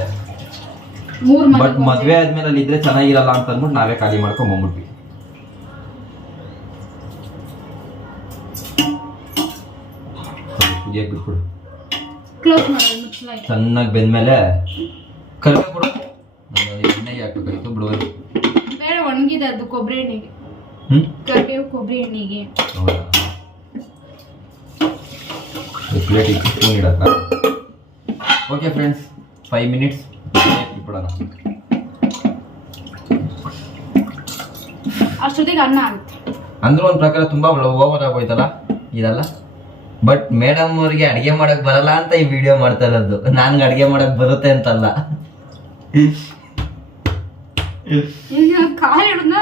ಮೂರ್ ಮನೆ ಬಟ್ ಮದ್ವೆ ಆದ್ಮೇಲೆ ಅಲ್ಲಿ ಇದ್ರೆ ಚೆನ್ನಾಗಿರಲ್ಲ ಅಂತ ಅಂದ್ಬಿಟ್ಟು ನಾವೇ ಖಾಲಿ ಮಾಡ್ಕೊಂಡ್ ಬಂದ್ಬಿಟ್ವಿ. ಕುದಿಯಕ್ ಬಿಟ್ಬಿಡು. ಕ್ಲೋಸ್ ಮಾಡೋದು ಚೆನ್ನಾಗಿ ಬೆಂದ್ಮೇಲೆ ಕರಿಬೇವು ಕೊಡು. ನಾನು ಅದು ಎಣ್ಣೆಗೆ ಹಾಕ್ಬೇಕಾಗಿತ್ತು ಬಿಡುವುದು ಬೇಡ ಒಣಗಿದೆ ಅದು ಕೊಬ್ಬರಿ ಎಣ್ಣೆಗೆ. ಹ್ಮ್? ಕರಿಬೇವು ಕೊಬ್ಬರಿ ಎಣ್ಣೆಗೆ. ಹೌದಾ? ಸ್ಪೂನ್ ಇಡಕ್ಕ ಓಕೆ ಫ್ರೆಂಡ್ಸ್ ಫೈವ್ ಮಿನಿಟ್ಸ್ ಇಟ್ಬಿಡೋಣ. ಅಷ್ಟೊತ್ತಿಗೆ ಅನ್ನ ಆಗುತ್ತೆ. ಅಂದ್ರೂ ಒಂದು ಪ್ರಕಾರ ತುಂಬ ಓವರ್ ಆಗೋಯ್ತಲ್ಲ? ಇದೆಲ್ಲ? ಬಟ್ ಮೇಡಮ್ ಅವರಿಗೆ ಅಡಿಗೆ ಮಾಡಕ್ ಬರಲ್ಲ ಅಂತ ಈ ವಿಡಿಯೋ ಮಾಡ್ತಾ ಇರೋದು. ನನ್ಗೆ ಅಡಿಗೆ ಮಾಡಕ್ ಬರುತ್ತೆ ಅಂತಲ್ಲ. ಕಾಯಿ ಹಿಡ್ದ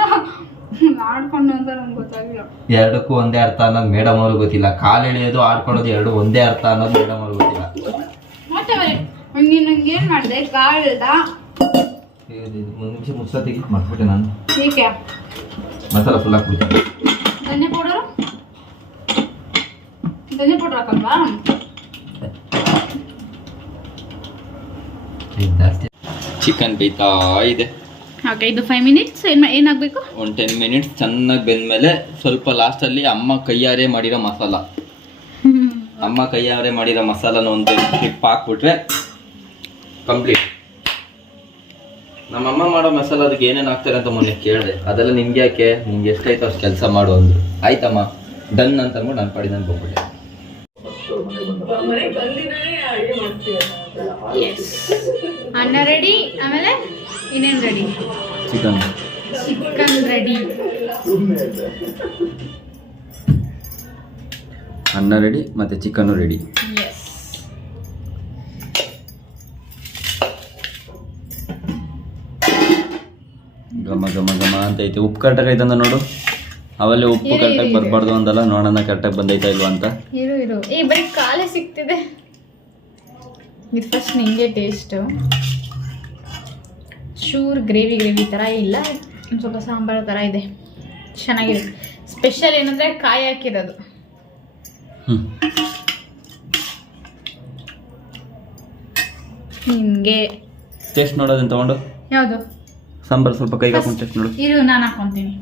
ಆಡ್ಕೊಂಡು ಅಂತ ನಂಗೆ ಗೊತ್ತಾಗಿಲ್ಲ. ಎರಡಕ್ಕೂ ಒಂದೇ ಅರ್ಥ ಅನ್ನೋದು ಮೇಡಮ್ ಅವ್ರಿಗೆ ಗೊತ್ತಿಲ್ಲ. ಕಾಲು ಎಳೆಯೋದು ಆಡ್ಕೊಳ್ಳೋದು ಎರಡು ಒಂದೇ ಅರ್ಥ ಅನ್ನೋದು ಮೇಡಮ್ ಅವ್ರಿಗೆ ಗೊತ್ತಿಲ್ಲ. ಮತ್ತೆ ನೀನು ನಂಗೆ ಏನ್ ಮಾಡಿದೆ? ಕಾಳು ಹಿಡ್ದ ಒಂದು ನಿಮಿಷ ಮುಚ್ಚತ್ತಿಗೆ ಮಾಡ್ಬಿಟ್ಟೆ ನಾನು. ಏಕೆ ಮಸಾಲ ಫುಲ್ ಹಾಕ್ಬಿಡ್ತೀನಿ ಧನ್ಯ ಪೌಡರು? ಧನ್ಯ ಪೌಡರ್ ಹಾಕಲ್ವಾ? ಚಿಕನ್ ಬೇಯ್ತಾ ಇದೆ. ಓಕೆ ಇದು ಫೈವ್ ಮಿನಿಟ್ಸ್ ಏನ್ ಏನಾಗಬೇಕು ಒಂದು ಟೆನ್ ಮಿನಿಟ್ಸ್ ಚೆನ್ನಾಗಿ ಬೆಂದ್ಮೇಲೆ ಸ್ವಲ್ಪ ಲಾಸ್ಟಲ್ಲಿ ಅಮ್ಮ ಕೈಯಾರೆ ಮಾಡಿರೋ ಮಸಾಲ. ಅಮ್ಮ ಕೈಯಾರೆ ಮಾಡಿರೋ ಮಸಾಲಾನ ಒಂದು ಕ್ಲಿಪ್ ಹಾಕ್ಬಿಟ್ರೆ ಕಂಪ್ಲೀಟ್ ನಮ್ಮಮ್ಮ ಮಾಡೋ ಮಸಾಲ ಅದಕ್ಕೆ ಏನೇನು ಹಾಕ್ತಾರೆ ಅಂತ ಮೊನ್ನೆ ಕೇಳಿದೆ. ಅದೆಲ್ಲ ನಿಮ್ಗೆ ಯಾಕೆ? ನಿಮ್ಗೆ ಎಷ್ಟಾಯ್ತು ಅಷ್ಟು ಕೆಲಸ ಮಾಡು ಅಂದ್ರು. ಆಯ್ತಮ್ಮ ಡನ್ ಅಂತ ಅಂದ್ಬಿಟ್ಟು ನಾನು ಪಡಿ ನಾನು ಬಂದ್ಬಿಟ್ಟೆ ಅನ್ನ ರೆಡಿ ಆಮೇಲೆ? ಇನ್ನೇನು ರೆಡಿ ಚಿಕನ್ ಚಿಕನ್ ರೆಡಿ ಅನ್ನ ರೆಡಿ ಮತ್ತೆ ಚಿಕನ್ನು ರೆಡಿ ಘಮ ಘಮ ಘಮ ಅಂತ ಐತೆ. ಉಪ್ಪು ಕರೆಕ್ಟಾಗಿ ಐತಂದ ನೋಡು. ಅವಲ್ಲೇ ಉಪ್ಪು ಕರೆಕ್ಟಾಗಿ. ಬರಬಾರ್ದು ಅಂತಲ್ಲ ನೋಡೋಣ ಕರೆಕ್ಟಾಗಿ ಬಂದೈತಾ ಇಲ್ವಾ ಅಂತ. ಇರು ಇರು. ಈ ಬರೀ ಕಾಲೇ ಸಿಗ್ತಿದೆ. ಇದು ಫಸ್ಟ್ ನಿಂಗೆ ಟೇಸ್ಟು ಶೂರ್ ಗ್ರೇವಿ ಗ್ರೇವಿ ಥರ ಇಲ್ಲ ಒಂದು ಸ್ವಲ್ಪ ಸಾಂಬಾರು ಥರ ಇದೆ. ಚೆನ್ನಾಗಿದೆ. ಸ್ಪೆಷಲ್ ಏನಂದರೆ ಕಾಯಿ ಹಾಕಿರೋದು. ನಿಮಗೆ ಟೇಸ್ಟ್ ನೋಡೋದನ್ನ ತಗೊಂಡು? ಯಾವುದು? ಸಾಂಬಾರು ಸ್ವಲ್ಪ ಕೈಗೆ ಹಾಕೊಂಡು ಟೇಸ್ಟ್ ನೋಡು. ಇದು ನಾನು ಹಾಕ್ಕೊತೀನಿ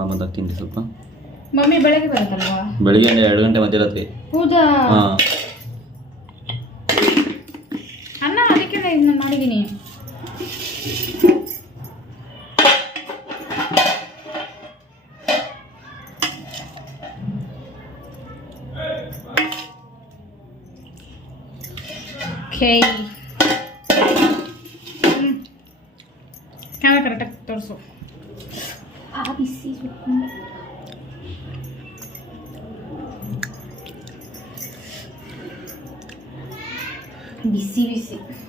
ಅಮ್ಮ ಬಂದಾಗ ತಿಂಡಿ ಸ್ವಲ್ಪ. ಮಮ್ಮಿ ಬೆಳಗ್ಗೆ ಬರುತ್ತಲ್ವಾ? ಬೆಳಿಗ್ಗೆ ಎರಡು ಗಂಟೆ ಮಧ್ಯರಾತ್ರಿ. ಹೌದಾ ಹಾಂ. ಬಿಸಿ ಬಿಸಿ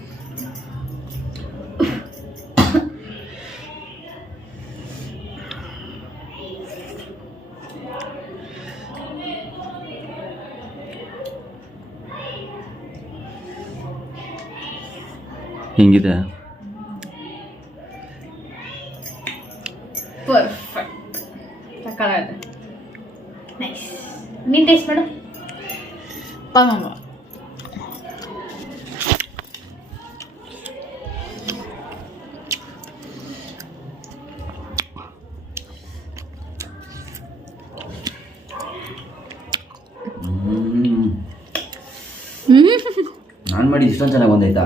ಹಿಂಗಿದೆ ಪರ್ಫೆಕ್ಟ್ ಸಕ್ಕತ್ತಾಗಿದೆ ನೈಸ್ ನೀನು ಟೇಸ್ಟ್ ಮಾಡು ಪಾಮ ಇಷ್ಟೊಂದು ಚೆನ್ನಾಗಿ ಬಂದೈತಾ.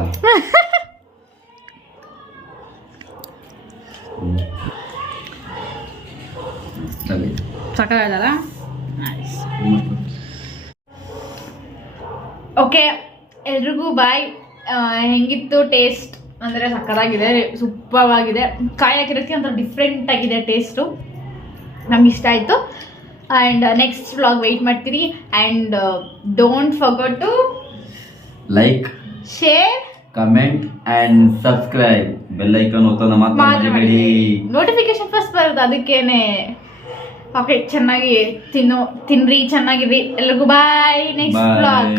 ಸಕ್ಕತ್ತಾಗಲ್ಲ ಓಕೆ ಎಲ್ರಿಗೂ ಬಾಯ್ ಹೆಂಗಿತ್ತು ಟೇಸ್ಟ್ ಅಂದರೆ ಸಕ್ಕತ್ತಾಗಿದೆ ಸೂಪರ್ ಆಗಿದೆ ಕಾಯಿ ಹಾಕಿರೋದಕ್ಕೆ ಒಂಥರ ಡಿಫ್ರೆಂಟ್ ಆಗಿದೆ ಟೇಸ್ಟು ನಮ್ಗೆ ಇಷ್ಟ ಆಯಿತು ಆ್ಯಂಡ್ ನೆಕ್ಸ್ಟ್ ವ್ಲಾಗ್ ವೆಯ್ಟ್ ಮಾಡ್ತೀರಿ. And don't forget to like share comment and subscribe bell icon ಮಾತ್ರ ಮರಿಬೇಡಿ. ನೋಟಿಫಿಕೇಶನ್ ಫಸ್ಟ್ ಬರುತ್ತೆ ಅದಕ್ಕೇನೆ. ಓಕೆ ಚೆನ್ನಾಗಿ ತಿನ್ನು ತಿನ್ರಿ ಚೆನ್ನಾಗಿರಿ. ಎಲ್ರಿಗೂ ಬಾಯ್ ನೆಕ್ಸ್ಟ್ ಬ್ಲಾಗ್